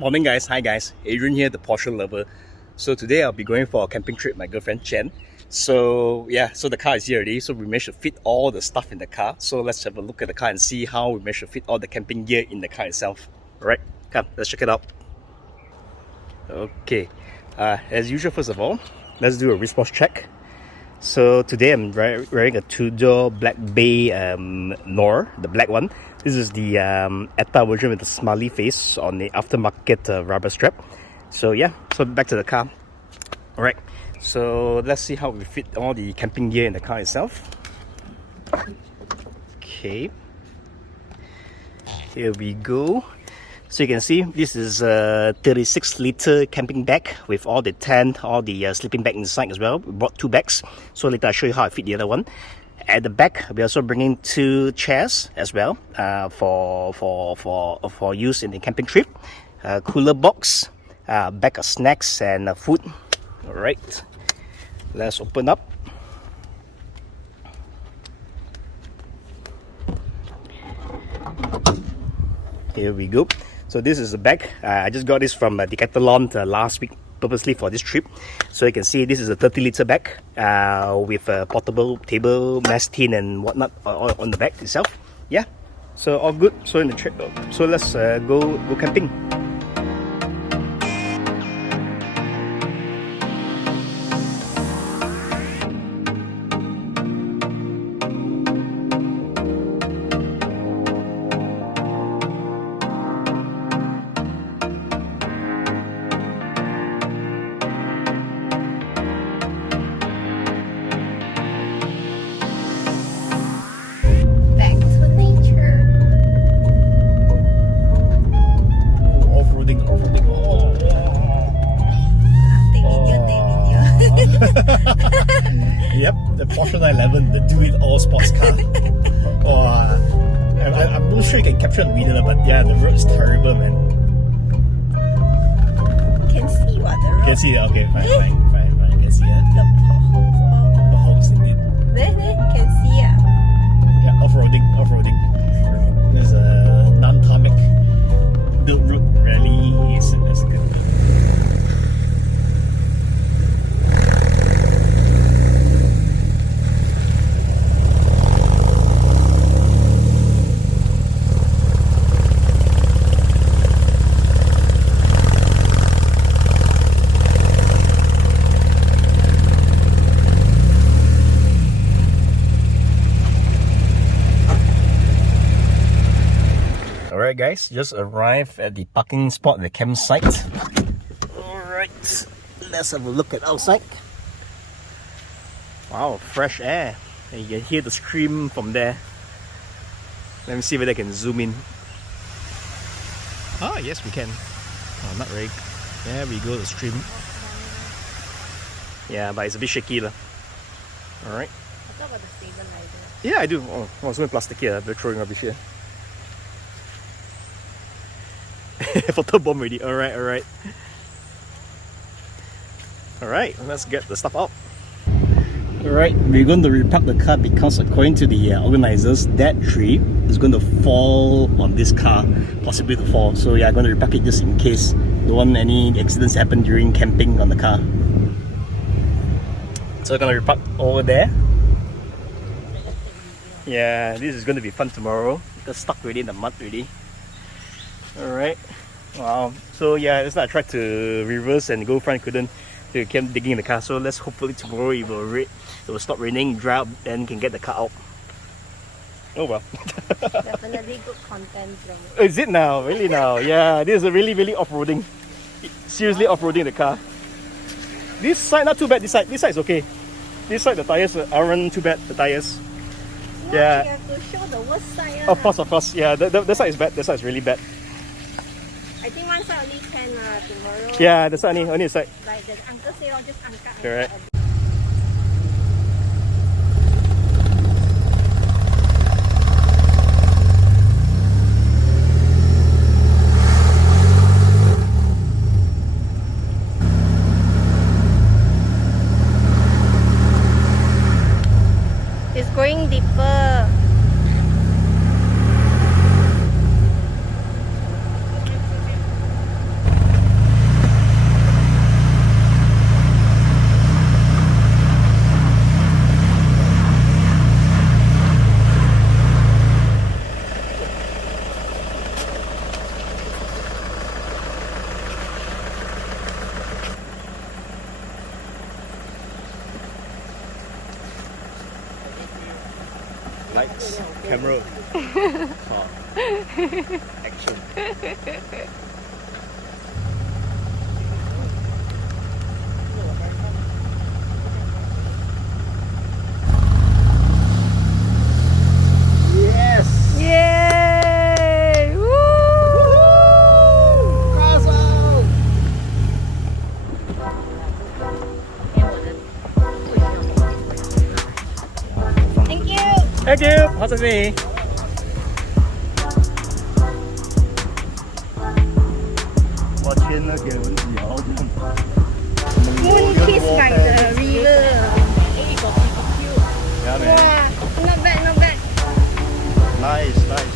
Morning guys, hi guys, Adrian here, the Porsche lover. So today I'll be going for a camping trip with my girlfriend Chen. So the car is here already, so we managed to fit all the stuff in the car. So let's have a look at the car and see how we managed to fit all the camping gear in the car itself. Alright, come, let's check it out. Okay, as usual, first of all, let's do a wristwatch check. So today I'm wearing a two-door black bay Nor, the black one. This is the ETA version with the smiley face on the aftermarket rubber strap. So yeah, so back to the car. Alright, so let's see how we fit all the camping gear in the car itself. Okay, here we go. So you can see this is a 36-liter camping bag with all the tent, all the sleeping bag inside as well. We brought two bags, so later I'll show you how I fit the other one. At the back, we're also bringing two chairs as well for use in the camping trip. Cooler box, bag of snacks and food. Alright, let's open up. Here we go. So this is the bag. I just got this from Decathlon last week purposely for this trip. So you can see this is a 30-liter bag with a portable table, mess tin and whatnot on the bag itself. Yeah, so all good. So in the trip, so let's go camping. Yep, the Porsche 911, the do-it-all sports car. I'm not sure you can capture the video, but yeah, the road is terrible, man. Can see what the road. Can see it? Okay, fine. Can see it. The Potholes indeed. There, can see it. Yeah, off-roading. There's a non-tarmac built road rally. That's good. Alright guys, just arrived at the parking spot at the campsite. Alright, let's have a look at outside. Wow, fresh air. And you can hear the scream from there. Let me see whether I can zoom in. Ah, yes we can. Oh, not very. There we go, the stream. Yeah, but it's a bit shaky. Alright. I thought about the stabilizer. Yeah, I do. Oh, so plastic here. They're throwing rubbish here. Photo bomb ready. Alright, let's get the stuff out. Alright, we're going to repark the car because according to the organizers, that tree is going to fall on this car, possibly to fall. So yeah, I'm going to repark it just in case. Don't want any accidents happen during camping on the car. So we're going to repark over there. Yeah, this is going to be fun tomorrow. Got stuck already in the mud already. Alright, wow. So yeah, that's not. I tried to reverse and go front, couldn't. So we kept digging in the car. So let's hopefully tomorrow it will stop raining, dry up, and can get the car out. Oh well. Definitely good content though. Is it now? Really now? Yeah, this is really off-roading. Seriously off-roading the car. This side not too bad. This side is okay. This side the tires aren't too bad. The tires. No, Yeah. you have to show the worst side. Of course. Yeah, the side is bad. The side is really bad. I think one side only can tomorrow. Yeah, the side only the side. Like the uncle say, just angkat. Correct. It's going deeper. Lights, camera. Oh. Action. Yes! Yay! Woo! Cars out! Thank you. Thank you! 好，这里。我签了给文子瑶。 Moon kiss by the river. Yeah, man. Wow, not bad, not bad. Nice, nice.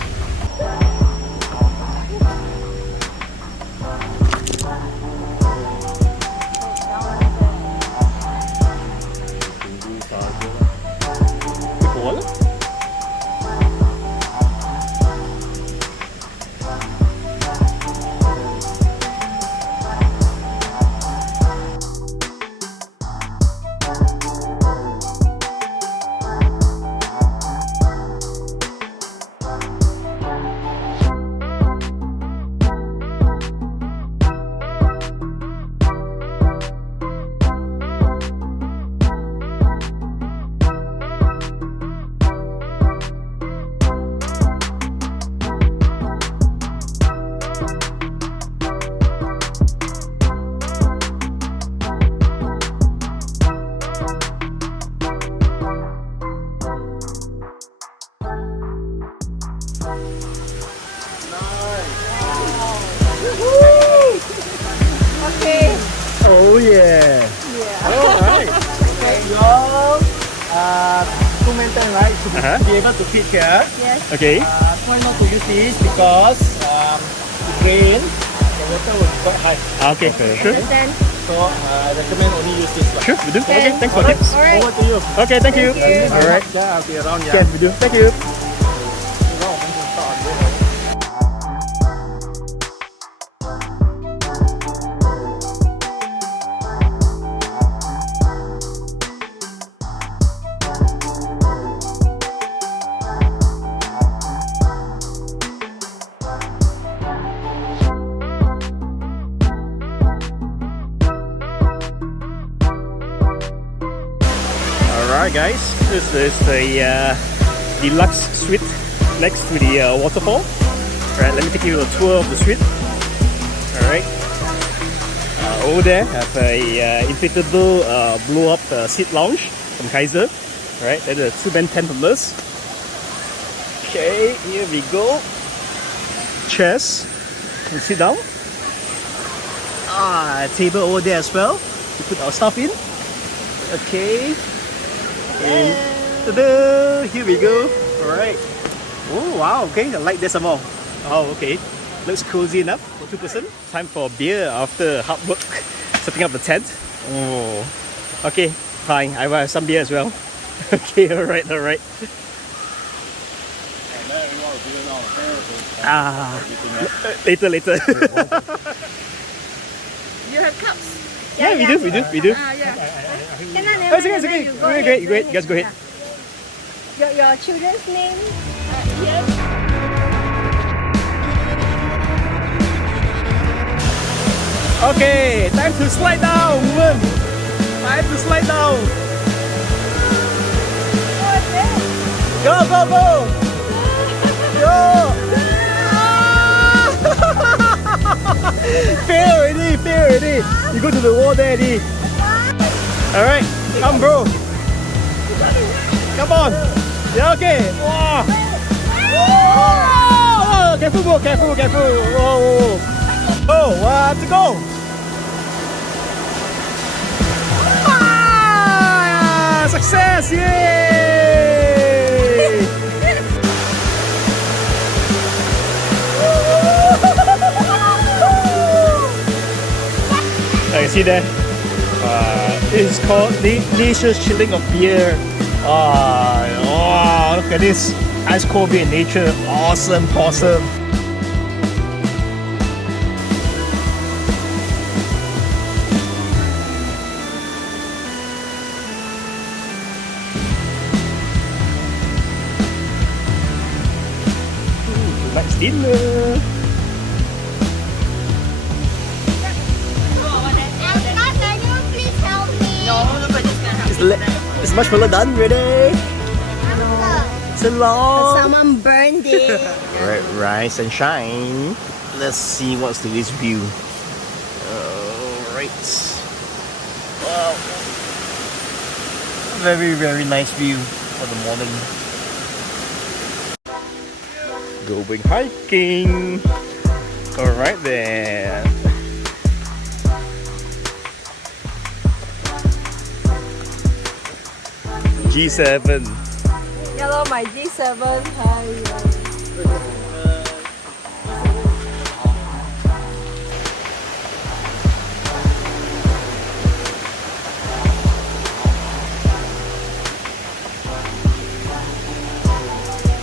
Okay. Oh yeah. Yeah. All right. Okay, your two maintain right to be able to fit here. Yes. Okay. Try not to use this because the grain, the water will be quite high. Okay. Sure. Understand. So I recommend only use this one. Sure. We do. Okay. Can. Thanks for Alright. tips. Alright. Over to you. Okay. Thank you. Thank you. All right. Yeah, I'll be around. Okay. We do. Thank you. 那我们就到这里。 Alright guys, this is the deluxe suite next to the waterfall. Alright, let me take you a tour of the suite. Alright, over there have a inflatable blow up seat lounge from Kaiser. Alright, then the 2-man tent from us. Okay, here we go. Chairs, you can sit down. Table over there as well to put our stuff in. Okay. And ta-da! Here we go. Alright. Oh wow, okay, I like this some more. Oh, okay. Looks cozy enough for 2 person. Time for beer after hard work setting up the tent. Oh. Okay, fine. I will have some beer as well. Okay, alright, alright. Later, later. You have cups? Yeah, we do. Yeah. Can I never? Oh, it's okay. Great. Just go ahead. Your children's name? Here. Okay, time to slide down, woman. Time to slide down. Go, go, go. Go. Fail already. You go to the wall there already. Alright, come bro. Come on. Yeah, okay. Wow. Whoa. Careful bro, careful. Whoa. Oh, one to go. Success, yay. You see there? It's called nature's chilling of beer. Look at this. Ice cold beer in nature. Awesome. dinner. Can you please help me? No, nobody's gonna help Is, you. is marshmallow done? Ready? It's a long. Someone burned it. Alright, rise and shine. Let's see what's today's view. Alright. Wow. Very nice view for the morning. Going hiking. Alright then. G7. Hello, my G7. Hi.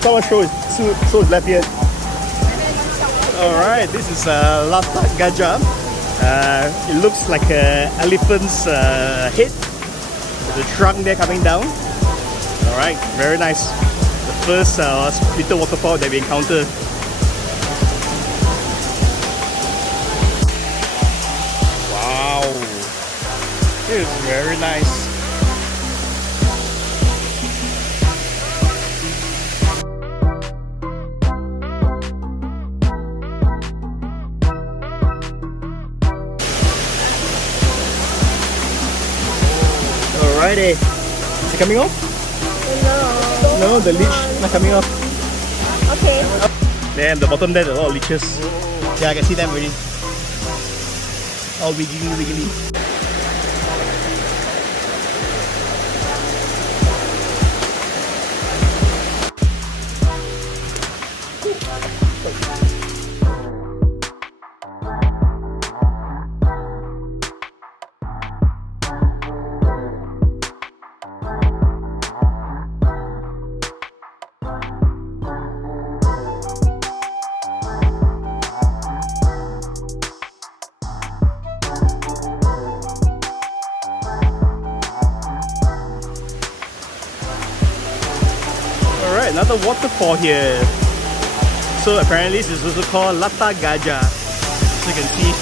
Someone show his left here. Alright, this is Lata Beringin. It looks like an elephant's head. With the trunk there coming down. Alright, very nice. The first little waterfall that we encountered. Wow, it is very nice. Alrighty, is it coming off? No, the leech not coming off. Okay. Then the bottom there, there's a lot of leeches. Yeah, I can see them already. All wiggly. Alright, another waterfall here. So apparently this is also called Lata Beringin. So you can see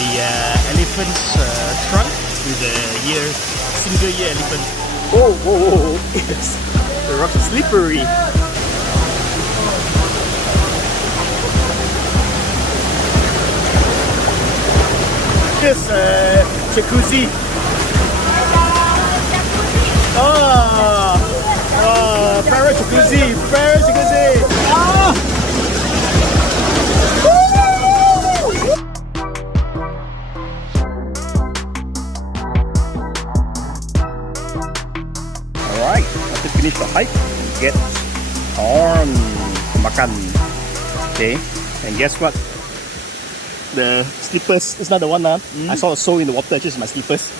the elephant's trunk with the single ear elephant. Whoa. Yes. The rocks are slippery. This jacuzzi. Parrot jacuzzi. Alright, after finish the hike, get corn makan. Okay, and guess what? The slippers, it's not the one I saw a sole in the water, just my slippers.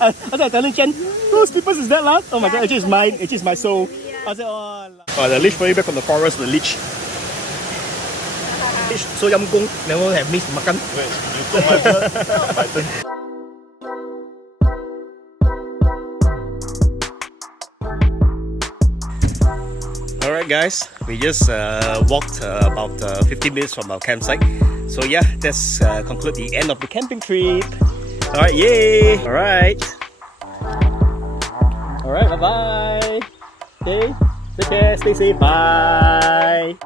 I was telling Ken, whose slippers is that lah? Oh my god, it is mine, it is my sole. I said, oh, the leech probably back from the forest, the leech. So yamgong, never have missed makan. Wait, you took my turn. My turn. Alright guys, we just walked about 15 minutes from our campsite. So yeah, that's conclude the end of the camping trip. Alright, yay! Alright, bye bye. Okay, take care, stay safe, bye.